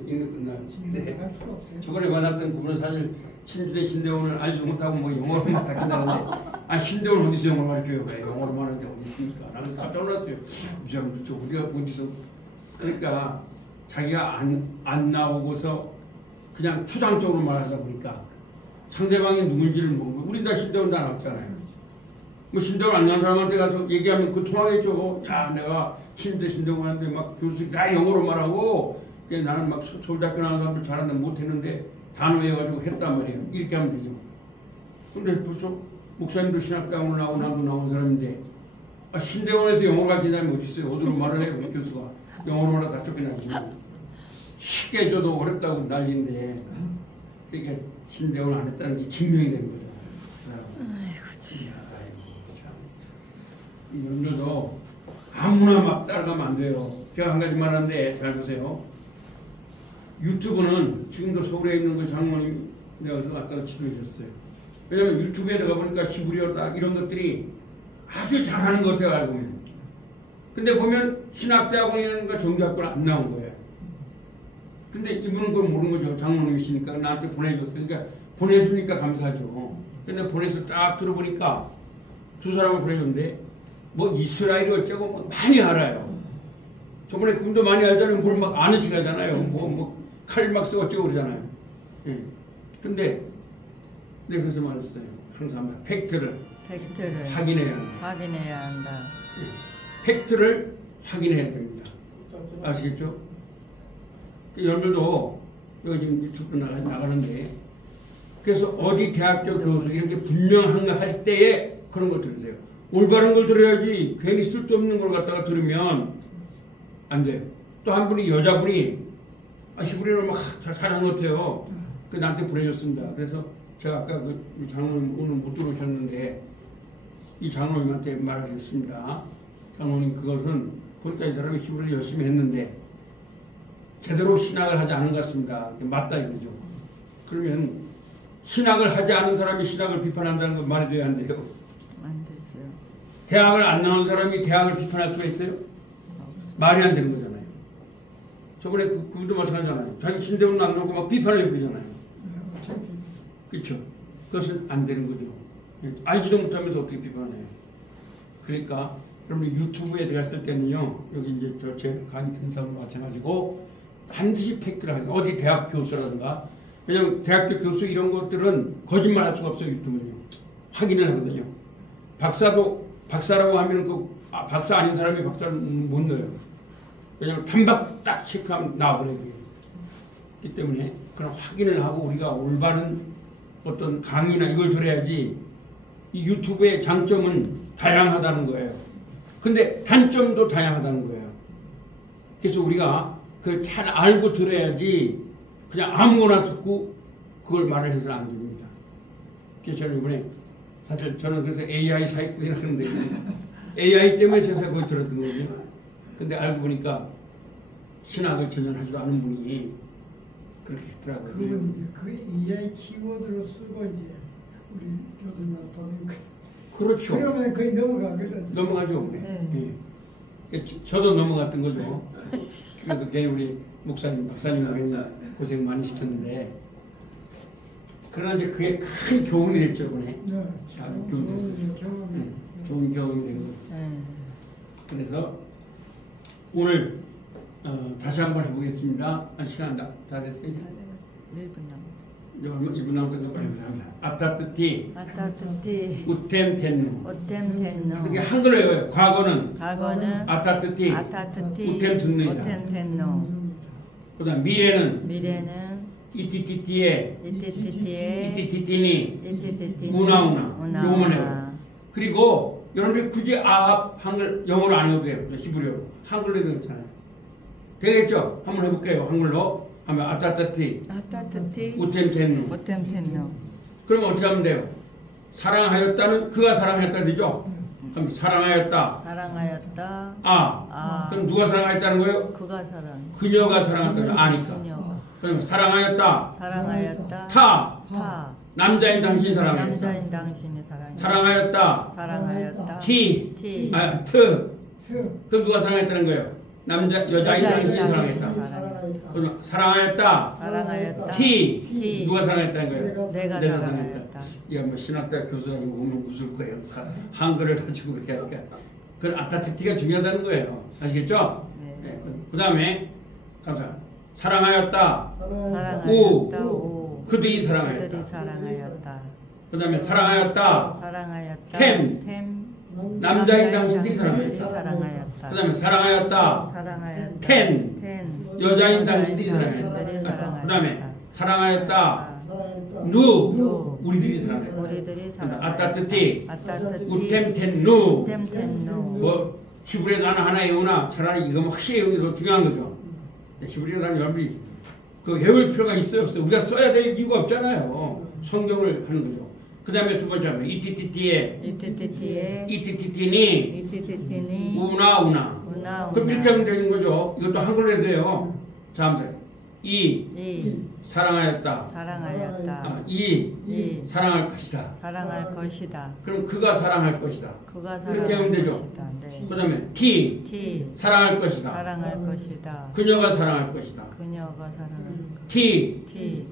읽는 끝나요. 네. 저번에 만났던 그분은 사실 침대 신대원을 알지 못하고 뭐 영어로만 가르친다는데 신대원 어디서 영어를 가르쳐요? 왜 영어로만 하는데 어디 있습니까? 나는 깜짝 놀랐어요. 저 우리가 어디서 그러니까 자기가 안 나오고서 그냥 추상적으로 말하다 보니까 상대방이 누군지를 모르고 우린 다 신대원 다 나왔잖아요. 뭐 신대원 안 나온 사람한테 가서 얘기하면 그 통하겠죠. 야, 내가 신대원 하는데 막 교수 다 영어로 말하고 나는 막 서울대학교 나온 사람들 잘하는데 못했는데 단어 외워가지고 했단 말이에요. 이렇게 하면 되죠. 근데 벌써 목사님도 신학대학원 나오고 나도 나온 사람인데 신대원에서 영어를 가르치는 사람이 어디 있어요? 어디로 말을 해요? 우리 교수가 영어로 말하다 다 쫓겨나고 쉽게 해줘도 어렵다고 난리인데 그러니까 신대원 안 했다는 게 증명이 되는 거죠. 여러분들도 아무나 막 따라가면 안 돼요. 제가 한 가지 말하는데 잘 보세요. 유튜브는 지금도 서울에 있는 그 장모님 내가 왔다가 지도해 줬어요. 왜냐면 유튜브에 들어가 보니까 히브리어 이런 것들이 아주 잘하는 것 같아요. 알고 보면. 근데 보면 신학대학원이라든가 종교학교는 안 나온 거예요. 근데 이분은 그걸 모르는 거죠. 장모님이시니까 나한테 보내줬어요. 그러니까 보내주니까 감사하죠. 근데 보내서 딱 들어보니까 두 사람을 보내줬는데 뭐 이스라엘이 어쩌고 뭐 많이 알아요. 저번에 그분도 많이 알잖아요. 뭘 막 아는 척 하잖아요. 뭐 칼막스 어쩌고 그러잖아요. 예. 근데 내가 그래서 말했어요. 항상 팩트를 확인해야 한다. 예. 팩트를 확인해야 됩니다. 아시겠죠? 여러분들도 여기 지금 유튜브 나가는데 그래서 어디 대학교 교수 이렇게 분명한 거 할 때에 그런 걸 들으세요. 올바른 걸 들어야지 괜히 쓸데없는 걸 갖다가 들으면 안 돼요. 또 한 분이 여자분이 히브리어를 막 잘 사는 것 같아요. 그 나한테 보내줬습니다. 그래서 제가 아까 그 장로님 오늘 못 들어오셨는데 이 장로님한테 말을 했습니다. 장로님 그것은 보니까 이 사람이 히브리어를 열심히 했는데 제대로 신학을 하지 않은 것 같습니다. 맞다 이거죠. 그러면 신학을 하지 않은 사람이 신학을 비판한다는 건 말이 돼야 안 돼요? 안 되죠. 대학을 안 나온 사람이 대학을 비판할 수가 있어요? 말이 안 되는 거잖아요. 저번에 그분도 마찬가지잖아요. 자기 신대원 안 나오고 막 비판을 해버리잖아요. 그렇죠? 그것은 안 되는 거죠. 알지도 못하면서 어떻게 비판해요? 그러니까 여러분 유튜브에 들어갔을 때는요. 여기 이제 제 강의 듣는 사람도 마찬가지고 반드시 팩트를 하는 어디 대학 교수라든가 왜냐면 대학교 교수 이런 것들은 거짓말 할 수가 없어요. 유튜브는요. 확인을 하거든요. 박사라고 하면 박사 아닌 사람이 박사를 못 넣어요. 왜냐면 단박 딱 체크하면 나와버려요. 그렇기 때문에 그런 확인을 하고 우리가 올바른 어떤 강의나 이걸 들어야지 이 유튜브의 장점은 다양하다는 거예요. 근데 단점도 다양하다는 거예요. 그래서 우리가 그걸 잘 알고 들어야지 그냥 아무거나 듣고 그걸 말을 해서는 안 됩니다. 그래서 저는 이번에 사실 저는 그래서 AI 사기꾼이라 그러는데 AI 때문에 제가 거기 들었던 거거든요. 근데 알고 보니까 신학을 전혀 하지도 않은 분이 그렇게 했더라고요. 그건 이제 그 AI 키워드로 쓰고 이제 우리 교수님한테 보낸 거. 그렇죠. 그러면 거의 넘어가거든. 넘어가죠. 네. 네. 저도 넘어갔던 거죠. 그래서 괜히 우리 목사님, 박사님 괜히 고생 많이 시켰는데 그러나 이제 그게 큰 교훈이 됐죠, 이번에. 네. 교훈이 됐어요. 네. 좋은 경험이 된 거죠. 그래서 오늘 다시 한번 해보겠습니다. 시간 다 됐어요? 1분 남았어요. 1분 남았거든요. 아타트티 우템텐누 이게 한글로 해요. 과거는 아타트티 우템텐누이다. 그 다음 미래는 이티티티에 이티티티니 우나우나 요거만 해요. 그리고 여러분들이 굳이 아합 한글 영어로 안 해도 돼요. 히브리어로 한글로 해도 괜찮아요. 되겠죠? 한번 해볼게요. 한글로 하면 아타타티 우템텐누 그러면 어떻게 하면 돼요? 사랑하였다는 그가 사랑하였다 되죠? 그럼 사랑하였다 그럼 누가 사랑하였다는 거예요? 그녀가 사랑하였다 아니까 그럼 사랑하였다 타 남자인 당신이 사랑하였다 사랑하였다 트 그럼 누가 사랑했다는 거예요? 여자인 당신이 사랑했다. 그럼 사랑하였다. 티 누가 사랑했다는 거예요? 내가 사랑했다. 이게 뭐 신학대학 교수가 이거 보면 웃을 거예요. 한글을 가지고 그렇게 하니까. 그 아타트티가 중요하다는 거예요. 아시겠죠? 네. 그 다음에 감사합니다. 사랑하였다. 오 그들이 사랑하였다. 그 다음에 사랑하였다. 사랑하였다. 텐. 남자인 당신들이 사랑하였다. 그 다음에 사랑하였다. 사랑하였다. 텐. 여자인 당신들이 사랑하였다. 그 다음에 사랑하였다. 누. 우리들이 사랑하였다. 우리들이 사랑하였다. 아따뜨띠. 아따뜨띠. 우템텐누. 우템텐누. 뭐 히브리어도 하나 외우나 차라리 이거 확실히 외우는 게 더 중요한 거죠. 히브리어라는 여러분이 그 외울 필요가 있어요, 없어요? 우리가 써야 될 이유가 없잖아요. 성경을 하는 거죠. 그 다음에 두 번째 하면 이티티티에 이티티티니 우나 그럼 이렇게 하면 되는 거죠. 이것도 한글로 해도 돼요. 자, 한번 이 사랑하였다. 이 사랑할 것이다. 사랑할 것이다. 그럼 그가 사랑할 것이다. 그가 그렇게 하면 되죠. 것이다. 네. 그 다음에 티 사랑할 것이다. 사랑할 것이다. 그녀가 사랑할 것이다. 그녀가 사랑할 티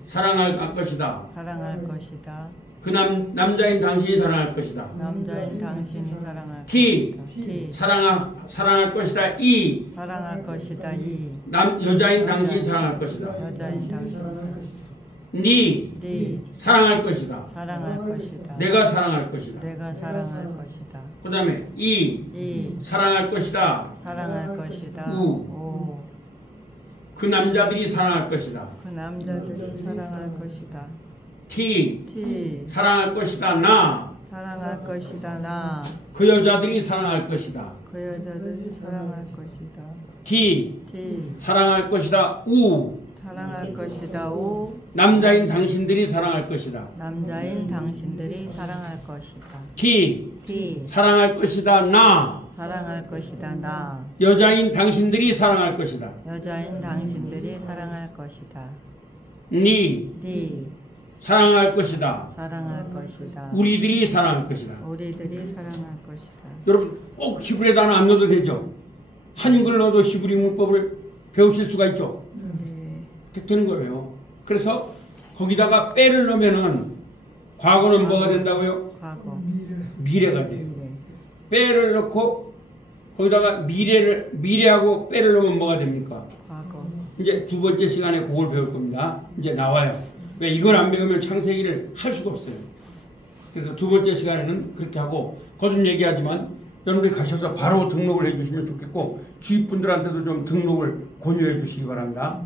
사랑할 것이다. 사랑할 것이다. 그 남자인 당신이 사랑할 것이다. 남자인 당신이 사랑할 티 것이다. 사랑할 것이다. 사랑할 것이다. 여자인 당신이 사랑할 것이다. 여자인 당신이 니 사랑할 것이다. 사랑할 것이다. 내가 사랑할 것이다. 내가 사랑할 것이다. 그 다음에 사랑할 것이다. 사랑할 것이다. 그 남자들이 사랑할 것이다. 그 남자들이 사랑할 것이다. 티 사랑할 것이다. 나 사랑할 것이다. 나 그 여자들이 사랑할 것이다. 그 여자들이 사랑할 것이다. 티 사랑할 것이다. 사랑할 것이다. 남자인 당신들이 사랑할 것이다. 남자인 당신들이 사랑할 것이다. 티 사랑할 것이다. 나 사랑할 것이다. 나 여자인 당신들이 사랑할 것이다. 여자인 당신들이 사랑할 것이다. 니 사랑할 것이다. 사랑할 것이다. 우리들이 사랑할 것이다. 우리들이 사랑할 것이다. 여러분 꼭 히브리어도 하나 안 넣어도 되죠. 한글로도 히브리 문법을 배우실 수가 있죠. 되는 거예요. 그래서 거기다가 빼를 넣으면은 과거는 뭐가 된다고요? 과거. 미래가 돼요. 빼를 넣고 거기다가 미래하고 빼를 넣으면 뭐가 됩니까? 과거. 이제 두 번째 시간에 그걸 배울 겁니다. 이제 나와요. 왜 이걸 안 배우면 창세기를 할 수가 없어요. 그래서 두 번째 시간에는 그렇게 하고 거듭 얘기하지만 여러분들이 가셔서 바로 등록을 해주시면 좋겠고 주위 분들한테도 좀 등록을 권유해 주시기 바랍니다.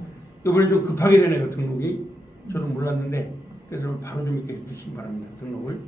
이번에 좀 급하게 되네요, 등록이. 저도 몰랐는데 그래서 바로 좀 이렇게 해주시기 바랍니다, 등록을.